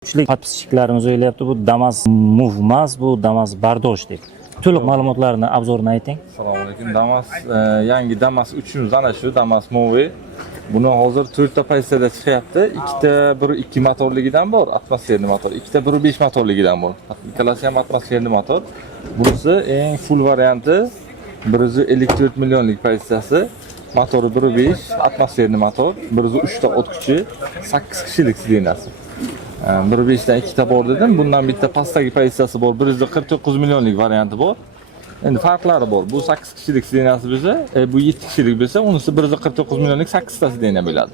Kuchli podpischilarimiz o'ylayapti, bu Damas Move emas, bu Damas Bardosh deb. To'liq ma'lumotlarni, obzorini ayting. Assalomu alaykum. Damas yangi Damas 3'imiz ana shu Damas Move. Buni hozir 4 ta pozitsiyada chiqyapti. Ikkita 1.2 motorligidan bor, atmosferli motor. Ikkita 1.5 motorligidan bor. Ikkalasi ham atmosferli motor. Bunisi eng full varianti 154 millionlik pozitsiyasi. Motori 1.5, atmosferli motor, 103 ta o't kuchi, 8 kishilik sidenasi. 1.5 dan 2 ta bor dedim. Bundan bitta pastdagi pozitsiyasi bor, 149 millionlik varianti bor. Endi farqlari bor. Bu 8 kishilik sidenasi bo'lsa, bu 7 kishilik bo'lsa, unisi 149 millionlik 8 ta sidena bo'ladi.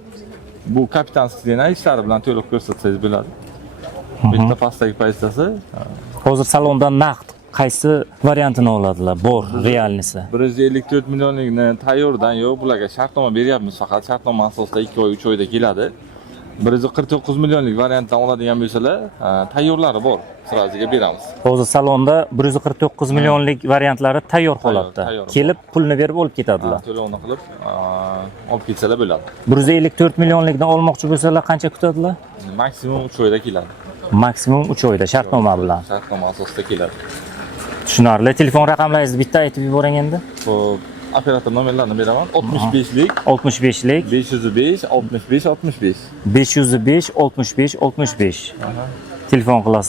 Bu kapitan sidena ishlari bilan to'liq ko'rsatsangiz bo'ladi. Bitta pastdagi pozitsiyasi. Hozir salondan naqd qaysi variantini oladilar? Bor, realnisi. 154 millionlikni tayyordan yo'q, bularga shartnoma beryapmiz faqat. Shartnoma asosida 2 oy, 3 oyda keladi. 149 millionlik variantdan oladigan bo'lsalar, tayyorlari bor. Siraziga beramiz. Hozir salonda 149 millionlik variantlari tayyor holatda. Kelib pulni berib olib ketadilar. To'lovni qilib olib ketsalar bo'ladi. 154 millionlikni olmoqchi bo'lsalar qancha kutadilar? Maksimum 3 oyda keladi. Maksimum 3 oyda shartnoma bilan. Shartnoma asosida keladi. Tushunarli. Telefon raqamlaringizni bitta aytib yuboring endi. Xo'p, operator nomerlarini beraman. 65lik 65lik 505 65 65. 505 65 65. Telefon qilasiz.